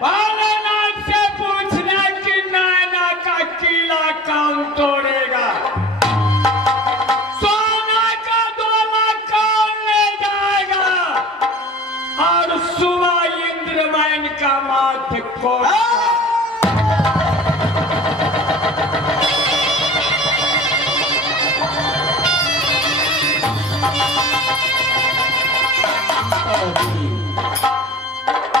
भोलेनाथ से पूछना कि नैना का किला कौन तोड़ेगा, सोना का दोला कौन ले जाएगा, और सुबह इंद्रमैन का माथ कौन।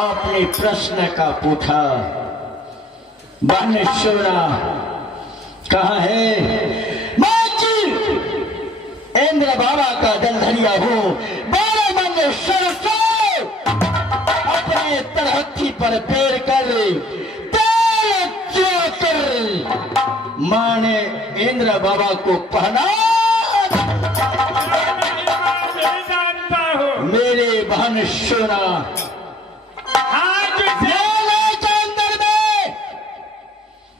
आपने प्रश्न का पूछा, बानेश्वरा कहा है? मैं इंद्र बाबा का जलधरिया हूँ। बारह बानेश्वर से अपने तरहत्थी पर पैर कर तेल कर माने इंद्र बाबा को पहना। मेरे बानेश्वरा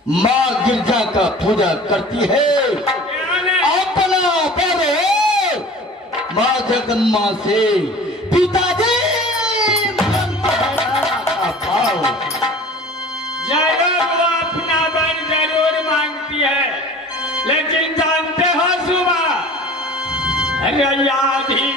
माँ गिरजा का पूजा करती है, अपना पर माँ जगन्मा से पिताजी वो अपना वर जरूर मांगती है, लेकिन जानते हो सुबह रयाधी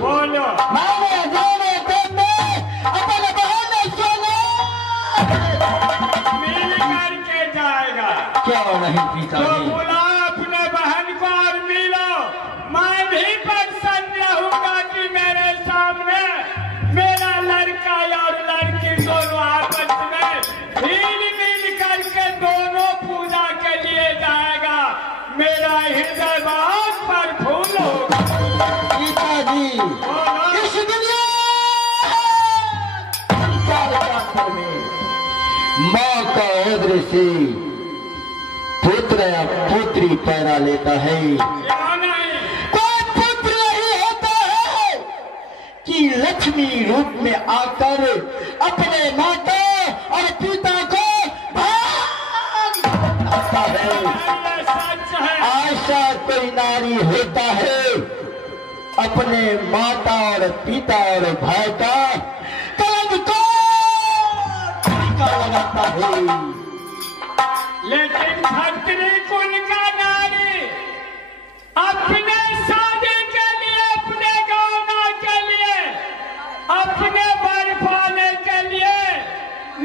बोलो मिल करके जाएगा। क्या नहीं पिताजी? तो बुलाओ अपने बहन को और मिलो। मैं भी प्रसन्न रहूंगा कि मेरे सामने मेरा लड़का और लड़की दोनों आपस में मिल करके दोनों पूजा के लिए जाएगा। मेरा हृदय बहुत प्रफुल्ल होगा। पिताजी इस दुनिया में माँ का उदर से पुत्र या पुत्री पैदा लेता है। कोई पुत्र नहीं होता है कि लक्ष्मी रूप में आकर अपने माता और पिता को भाग आता है। कोई नारी होता है अपने माता और पिता और भाई का कलंक को टीका लगाता है, लेकिन खत्री कुल का नारी अपने शादी के लिए, अपने गौना के लिए, अपने बर पाने के लिए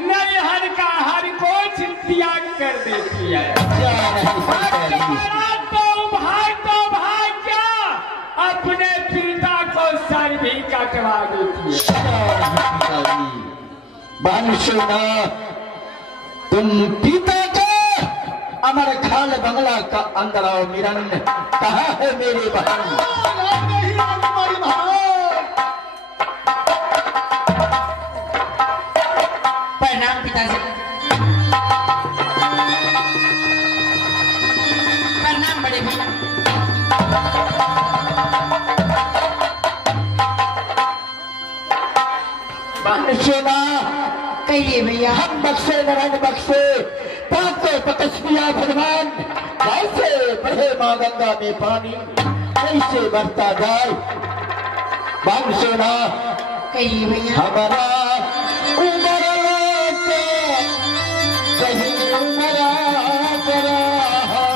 नैहर का हर कुछ त्याग कर देती है। तो भाई क्या अपने पिता को सर भी कटवा देती है। बहन सुना, तुम पिता का अमर खाल बंगला का अंदर आओ मिरन, कहाँ है मेरी बहन? प्रणाम पिताजी। प्रणाम बड़े भैया। बहन सुना, कहिए भैया। हम बख्शे नारायण बख्शे पाको पकस्मिया भगवान, कैसे बहे माँ गंगा में पानी कैसे बरता जाए। बहन सुना, कहिए भैया। हमारा उमर को कहीं उमरा करा है,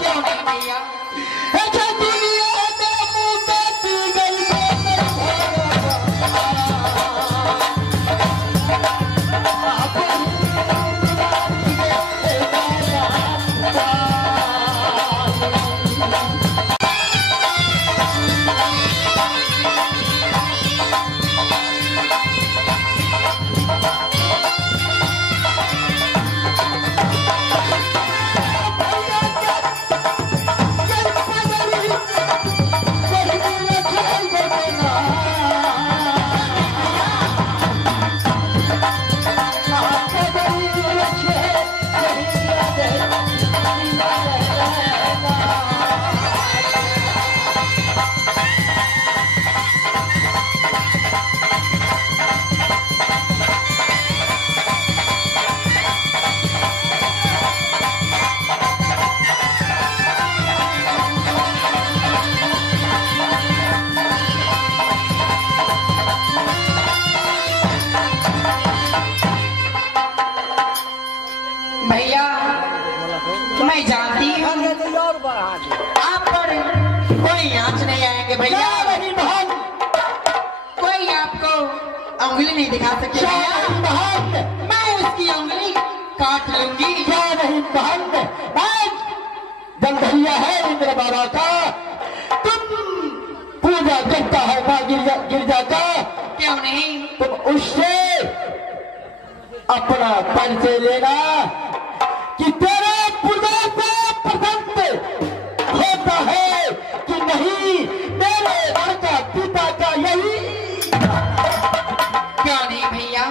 क्यों नहीं भैया? अच्छा दुनिया का मुद्दा तू गई भैया मैं जानती हूँ आप पर कोई आंच नहीं आएंगे भैया। नहीं बहन, कोई आपको उंगली नहीं दिखा सके भैया। बहन मैं उसकी उंगली काट लूंगी। क्या नहीं बहन, जलधरिया है इंद्र बाबा का, तुम पूजा करता है माँ गिरजा का, क्यों नहीं? तुम उससे अपना परिचय लेना कि तेरा पूजा से पसंद होता है कि नहीं मेरे घर का पिता का यही। क्यों नहीं भैया?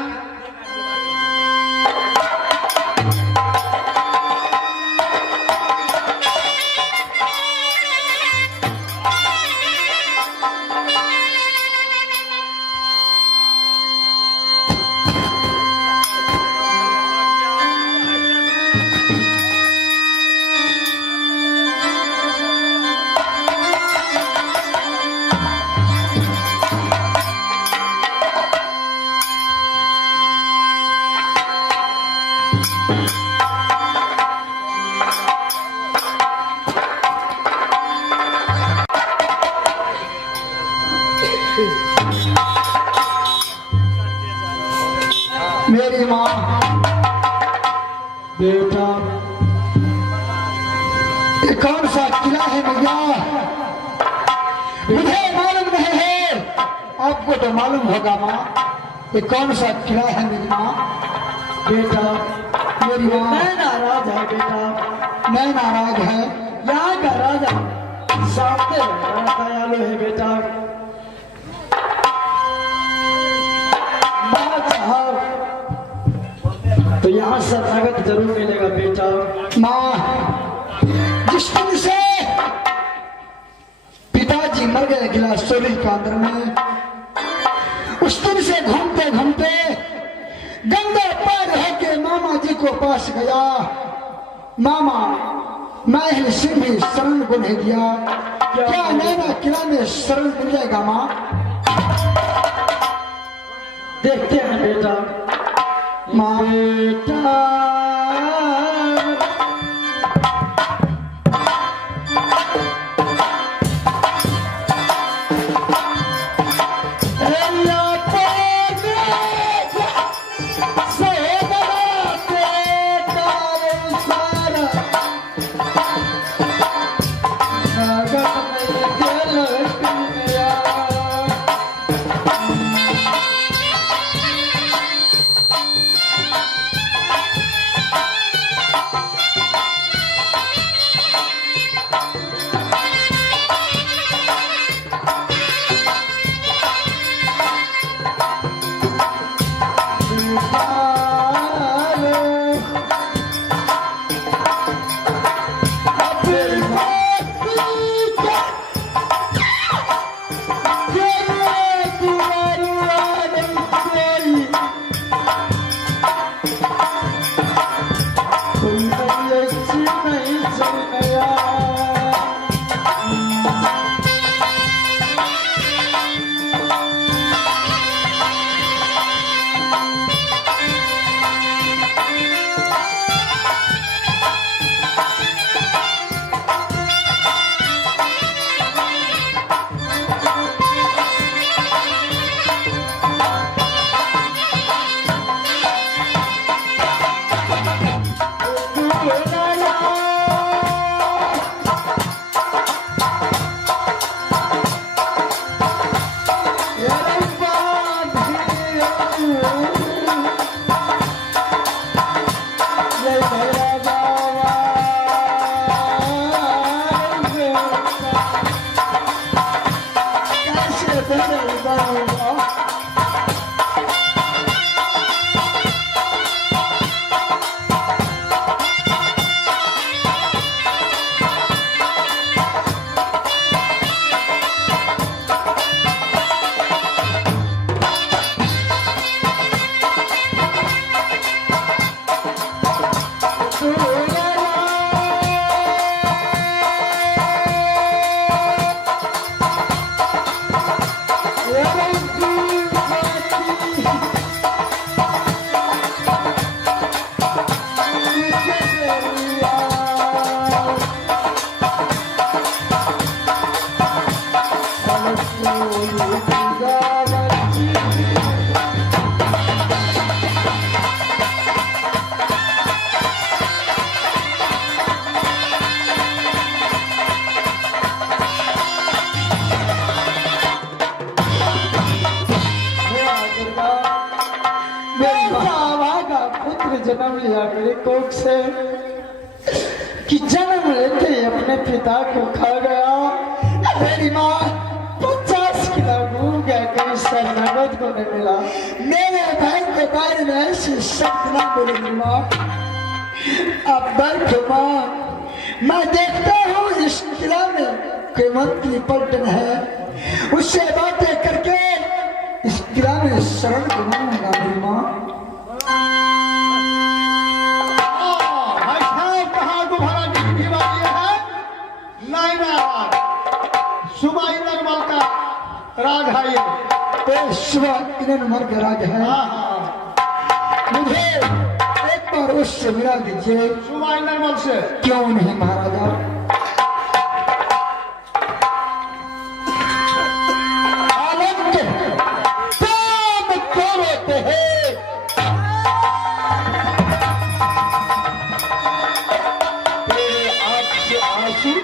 मेरी माँ, बेटा ये कौन सा किला है भैया? मुझे मालूम नहीं है, आपको तो मालूम होगा माँ। ये कौन सा किला है मेरी माँ? बेटा मेरी माँ नाराज है बेटा, मैं नाराज है। यहाँ का राजा सामने बड़ा दयालु है बेटा। माँ साहब तो यहाँ शरणागत जरूर मिलेगा बेटा। माँ, जिस दिन से पिताजी मर गए गिलासोरी के अंदर में, उस दिन से घूमते घूमते गंगा पार होके मामा जी को पास गया। मामा मैं ही सिर्फ शरण को नहीं दिया, क्या नैना किला में शरण मिल जाएगा माँ? देखते हैं बेटा। माँ बेटा जन्म लिया मेरे कोख से कि जन्म लेते ही अपने पिता को खा गया। मेरी माँ 50 किलो घूम गया, कहीं शरणागत को नहीं मिला। मेरे भाई के बारे में ऐसे शब्द ना बोलेंगे माँ। अब बर्फ माँ, मैं देखता हूँ इस किला में कोई मंत्री पलटन है, उससे बातें करके इस किला में शरण बनाऊंगा मेरी माँ। सुबह नरमल का राग है ये। सुबह नरमल का राग है। मुझे एक बार उससे मिला दीजिए। सुबह नरमल से क्यों नहीं महाराजा? आनंद काम करोते हैं, तेरे आँख से आंसू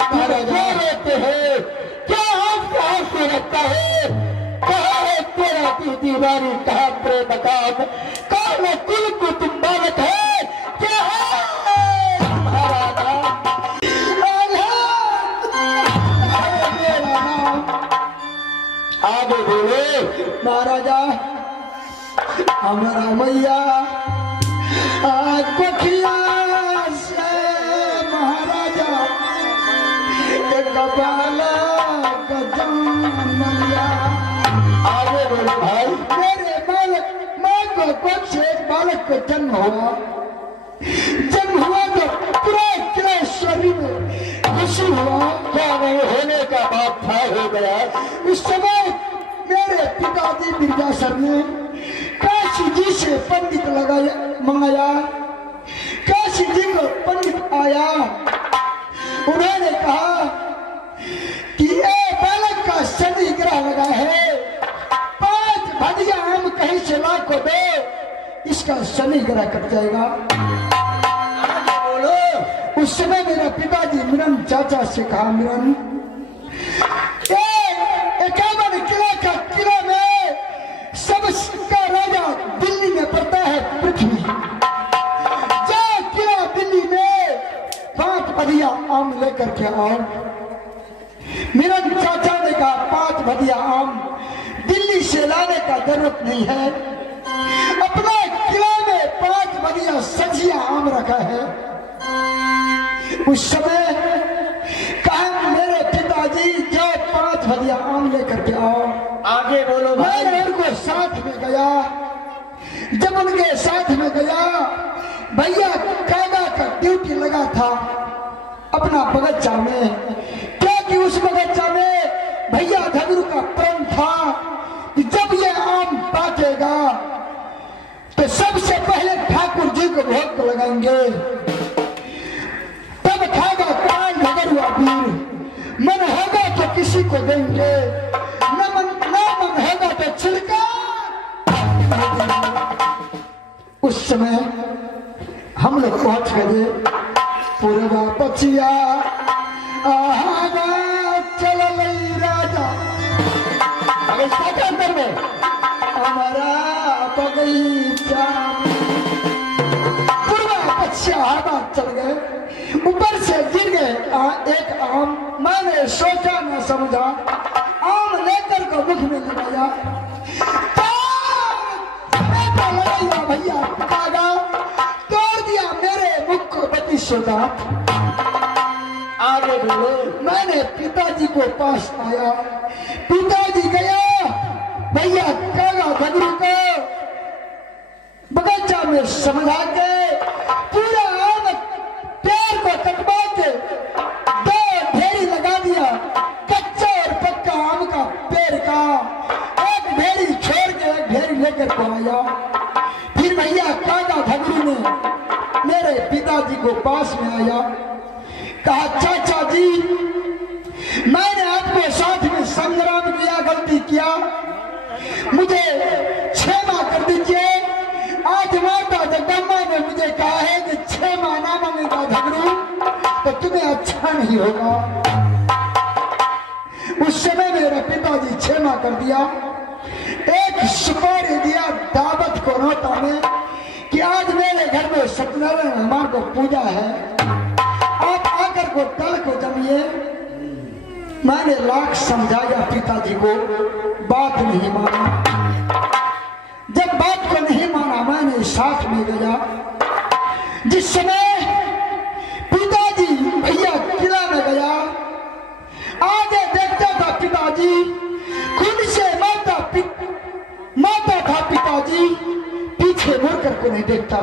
क्या रहते हैं, क्या आप कहाँ से रहता है, कहाँ है तेरा दीवारी, कहाँ प्रेम काम, कहाँ है कुल को तुम बालक है, क्या है तुम्हारा नाम? मेरा नाम आगे बोलो। महाराजा हमारा मैया कोठिया से महाराजा एक बालक जन्म लिया। आगे बोलो भाई। मेरे बालक माँ को कोख से एक बालक को जन्म हुआ। जन्म हुआ तो पूरे किले शरीर में खुशी हुआ। क्या नहीं होने का बात था, हो गया। उस समय मेरे पिताजी बिरजासर ने काशी जी से पंडित मंगाया। काशी जी को पंडित आया, उन्होंने कहा कि ये बालक का शनि ग्रह लगा है, 5 भदिया आम कहीं से ला को दो, इसका शनि ग्रह कट जाएगा। आगे बोलो। उस समय मेरा पिताजी मिरन चाचा से कहा, मिरन 51 किला का किला में सबका राजा दिल्ली में पड़ता है पृथ्वी। जो किला दिल्ली में 5 भदिया आम लेकर के आओ। मेरा चाचा ने कहा 5 भदिया आम दिल्ली से लाने का जरूरत नहीं है, अपना किला में 5 भदिया सजिया आम रखा है। उस समय कहा मेरे पिताजी जो 5 भदिया आम लेकर के आओ। आगे बोलो भाई। मैं उनको साथ में गया। जब उनके साथ में गया, भैया कागा का ड्यूटी लगा था अपना बगीचा में, क्योंकि उस बगीचा में भैया घगरू का प्रण था कि जब ये आम पाकेगा तो सबसे पहले ठाकुर जी को भोग लगाएंगे, तब खाएगा काल घगरू अबीर, मन होगा तो किसी को देंगे, न मन होगा तो छिड़का। उस समय हम लोग पहुंच गए पूर्वा पछिया चल राजा अंदर में हमारा बगीचा। पूर्वा पछिया हवा चल गए, ऊपर से गिर गए एक आम। मैंने सोचा न समझा, आम लेकर को मुख में लगाया, भैया कागा तोड़ दिया मेरे मुख को बत्तीसों दांत। आगे बोलो। मैंने पिताजी को पास आया, पिताजी गया भैया कागा घगरू को बगीचा में समझा के पूरा आम पेड़ को कटवा के 2 ढेरी लगा दिया, कच्चा और पक्का आम का पेड़ का। एक ढेरी छोड़ के एक ढेरी लेकर के आया। फिर भैया कागा घगरू ने मेरे पिताजी को पास में आया, कहा चाचा जी मैंने आपके साथ में संग्राम किया, गलती किया, मुझे क्षमा कर दीजिए। आज माता जगदम्बा ने मुझे कहा है कि क्षमा ना मांगेगा घगरू तो तुम्हें अच्छा नहीं होगा। उस समय मेरे पिताजी क्षमा कर दिया, एक सुपारी दिया दावत को नौता में कि आज मेरे घर में सत्यनारायण हनुमान को पूजा है, आप आकर को कल को जमिए। मैंने लाख समझाया पिताजी को, बात नहीं माना। जब बात को नहीं माना मैंने साथ में गया। जिस समय पिताजी भैया किला में गया, आगे देखता था पिताजी, खुद से माता था पिताजी, पीछे मुड़कर को नहीं देखता था।